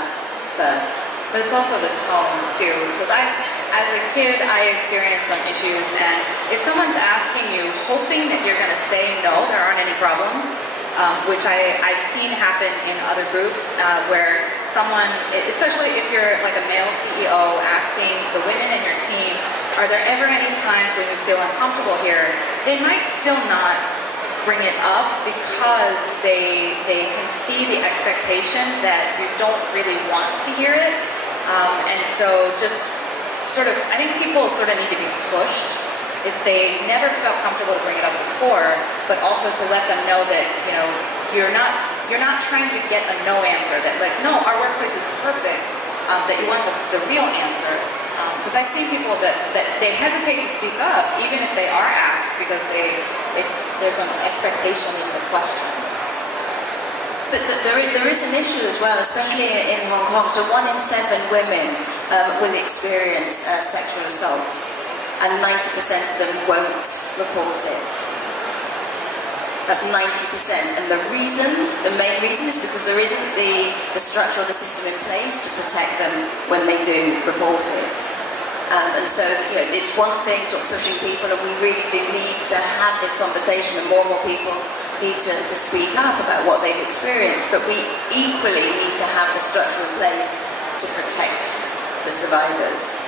first. But it's also the tone too, because as a kid, I experienced some issues, and if someone's asking you, hoping that you're going to say no, there aren't any problems, which I've seen happen in other groups where someone, especially if you're like a male CEO, asking the women in your team, are there ever any times when you feel uncomfortable here? They might still not bring it up because they can see the expectation that you don't really want to hear it. And so just sort of, I think people sort of need to be pushed if they never felt comfortable to bring it up before, but also to let them know that, you're not trying to get a no answer, that like, no, our workplace is perfect, that you want the real answer. Because I've seen people that they hesitate to speak up, even if they are asked, because there's an expectation in the question. But there is an issue as well, especially in Hong Kong. So 1 in 7 women will experience sexual assault, and 90% of them won't report it. That's 90%. And the main reason is because there isn't the structure or the system in place to protect them when they do report it. And so, it's one thing sort of pushing people, and we really do need to have this conversation, and more people need to speak up about what they've experienced. But we equally need to have the structure in place to protect the survivors.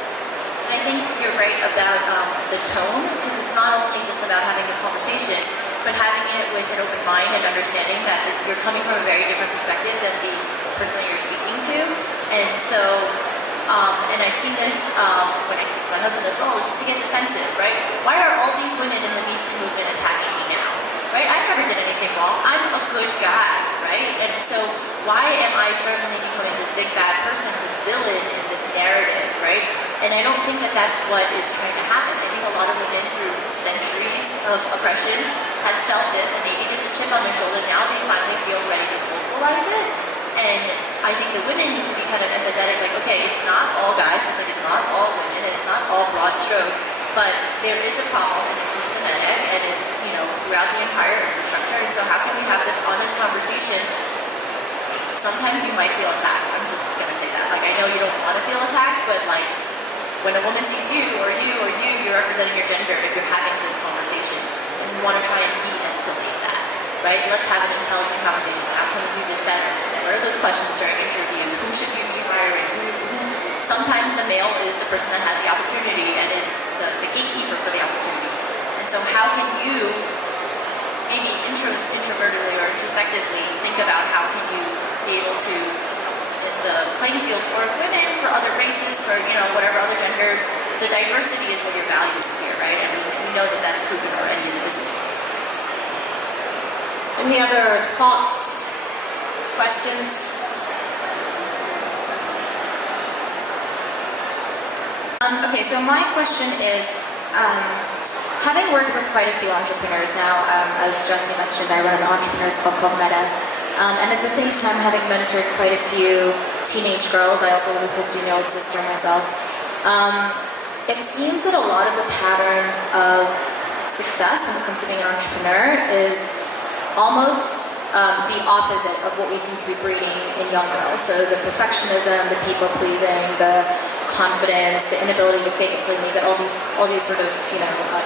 I think you're right about the tone, because it's not only just about having a conversation, but having it with an open mind and understanding that you're coming from a very different perspective than the person that you're speaking to. And so, and I've seen this when I speak to my husband as well, is to get defensive, right? Why are all these women in the Me Too movement attacking me now, right? I never did anything wrong. I'm a good guy, right? And so why am I suddenly becoming this big bad person, this villain in this narrative, right? And I don't think that that's what is trying to happen. I think a lot of women through centuries of oppression has felt this, and maybe there's a chip on their shoulder. Now they finally feel ready to vocalize it. And I think the women need to be kind of empathetic, like, okay, it's not all guys, just like it's not all women, and it's not all broad stroke, but there is a problem, and it's systematic, and it's, throughout the entire infrastructure. And so how can we have this honest conversation? Sometimes you might feel attacked. I'm just gonna say that. Like, I know you don't want to feel attacked, but like, when a woman sees you, you're representing your gender if you're having this conversation. And we want to try and de-escalate that, right? Let's have an intelligent conversation. How can we do this better? And what are those questions during interviews? Who should we be hiring? Sometimes the male is the person that has the opportunity and is the gatekeeper for the opportunity. And so how can you, maybe introvertedly or introspectively, think about how can you be able to, the playing field for women, for other races, for whatever other genders, the diversity is what you're valuing here, right? And we know that that's proven already in the business case. Any other thoughts, questions? Okay, so my question is, having worked with quite a few entrepreneurs now, as Jessie mentioned, I run an entrepreneurs club called Meta. And at the same time, having mentored quite a few teenage girls, I also have a 15-year-old sister myself, it seems that a lot of the patterns of success when it comes to being an entrepreneur is almost the opposite of what we seem to be breeding in young girls. So the perfectionism, the people-pleasing, the confidence, the inability to fake it till you make it, all these sort of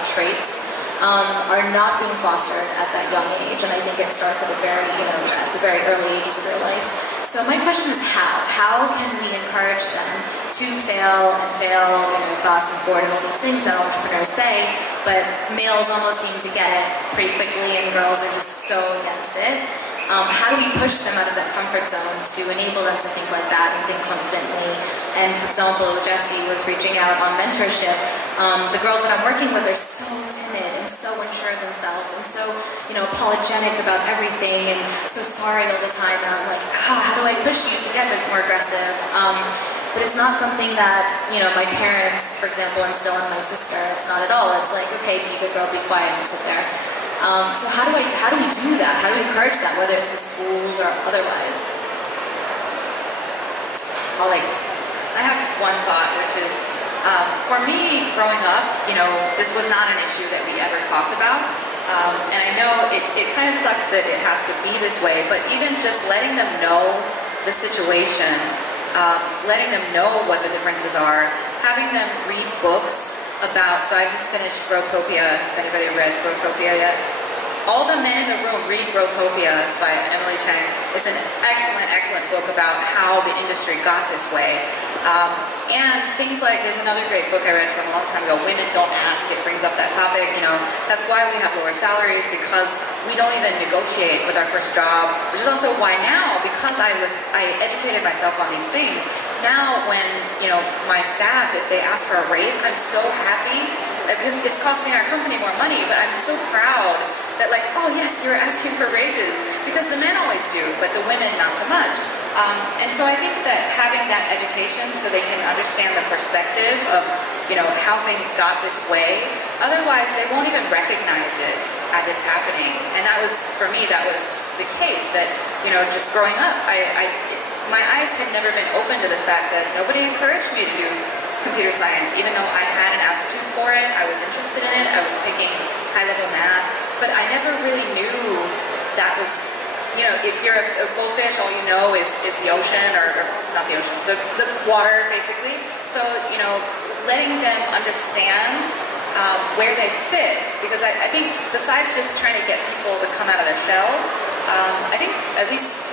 traits are not being fostered at that young age, and I think it starts at a very at the very early ages of their life. So my question is how can we encourage them to fail and fast and forward and all these things that entrepreneurs say, but males almost seem to get it pretty quickly and girls are just so against it. How do we push them out of that comfort zone to enable them to think like that and think confidently? And for example, Jessie was reaching out on mentorship. The girls that I'm working with are so timid and so unsure of themselves and so, apologetic about everything and so sorry all the time. And I'm like, how do I push you to get a bit more aggressive? But it's not something that, my parents, for example, instill in my sister. It's not at all. It's like, okay, be a good girl, be quiet and sit there. So how do we do that? How do we encourage that, whether it's in schools or otherwise? Holly, I have one thought, which is, for me, growing up, this was not an issue that we ever talked about. And I know it kind of sucks that it has to be this way, but even just letting them know the situation, letting them know what the differences are, having them read books about, so I just finished Brotopia. Has anybody read Brotopia yet? All the men in the room read Brotopia by Emily Chang. It's an excellent, excellent book about how the industry got this way. And things like, there's another great book I read from a long time ago, Women Don't Ask. It brings up that topic. That's why we have lower salaries, because we don't even negotiate with our first job, which is also why now, because I educated myself on these things, now when, my staff, if they ask for a raise, I'm so happy, because it's costing our company more money, but I'm so proud that like, oh yes, you're asking for raises, because the men always do, but the women not so much. And so I think that having that education so they can understand the perspective of, how things got this way, otherwise they won't even recognize it as it's happening. And that was, for me, that was the case, that, just growing up, my eyes had never been open to the fact that nobody encouraged me to do computer science, even though I had an aptitude for it, I was interested in it, I was taking high-level math, but I never really knew that was, you know, if you're a goldfish, all you know is the ocean, or not the ocean, the water, basically. So, you know, letting them understand where they fit, because I think besides just trying to get people to come out of their shells, I think, at least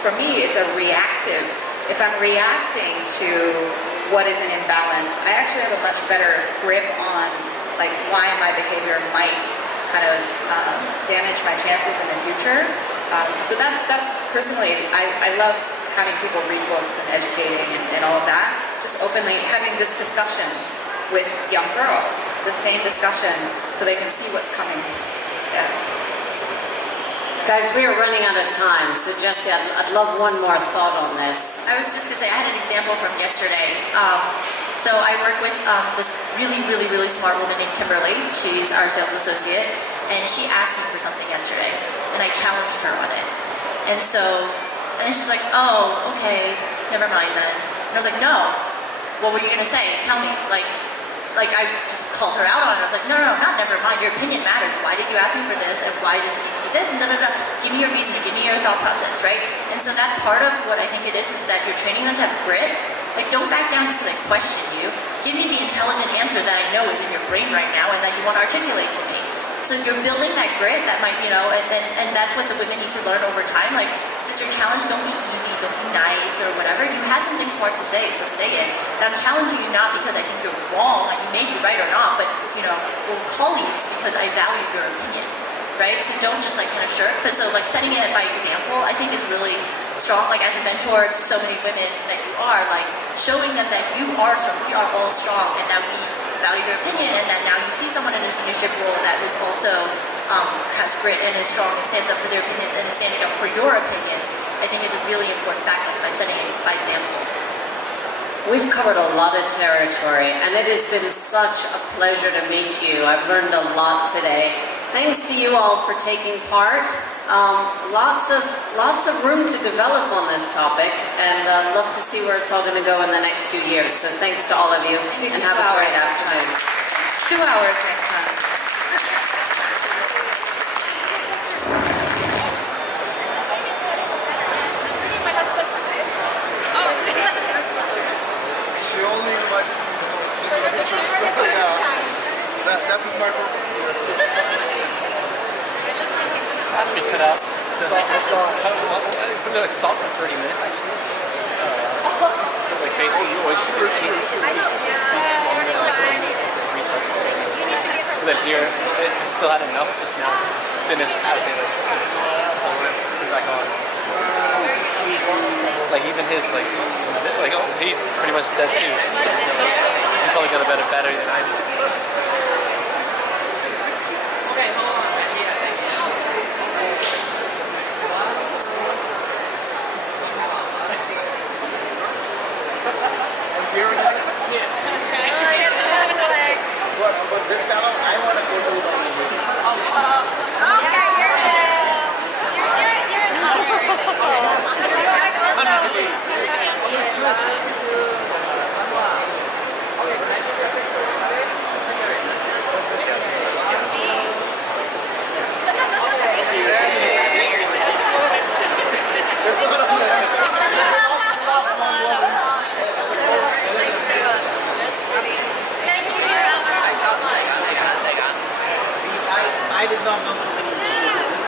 for me, it's a reactive. If I'm reacting to what is an imbalance, I actually have a much better grip on like why my behavior might kind of damage my chances in the future. So that's personally, I love having people read books and educating and all of that. Just openly having this discussion with young girls, the same discussion, so they can see what's coming. Yeah. Guys, we are running out of time, so Jessie, I'd love one more thought on this. I was just going to say, I had an example from yesterday. So I work with this really, really, really smart woman named Kimberly. She's our sales associate, and she asked me for something yesterday, and I challenged her on it. And she's like, oh, okay, never mind then. And I was like, no, what were you going to say? Tell me. Like I just called her out on it. I was like, no, not never mind. Your opinion matters. Why did you ask me for this? And why does it need to be this? And da da da. Give me your reasoning. Give me your thought process, right? And so that's part of what I think it is that you're training them to have grit. Like, don't back down just because I question you. Give me the intelligent answer that I know is in your brain right now and that you want to articulate to me. So you're building that grit that might, you know, and that's what the women need to learn over time. Like, just your challenge, don't be easy, don't be nice or whatever. You had something smart to say, so say it. And I'm challenging you not because I think you're wrong, and you may be right or not, but, you know, we're colleagues because I value your opinion, right? So don't just like kind of shirk. But so like setting it by example, I think is really strong. Like as a mentor to so many women that you are, like showing them that you are, so we are all strong, and that we value their opinion, and that now you see someone in this leadership role that is also has grit and is strong and stands up for their opinions and is standing up for your opinions, I think is a really important factor by setting it by example. We've covered a lot of territory, and it has been such a pleasure to meet you. I've learned a lot today. Thanks to you all for taking part. Lots of room to develop on this topic, and I'd love to see where it's all going to go in the next 2 years. So thanks to all of you, and have a great afternoon. 2 hours next time. She only invited that's my purpose. Has to be cut out. I saw. No, it stopped for 30 minutes actually. So like basically you always shoot it. I know. Live here. I still had enough just now. Finish out there. Put back on. Like even his like oh, he's pretty much dead too. So he probably got a better battery than I did. Okay, hold on. But this time I want to go to the okay, you're in I did not know.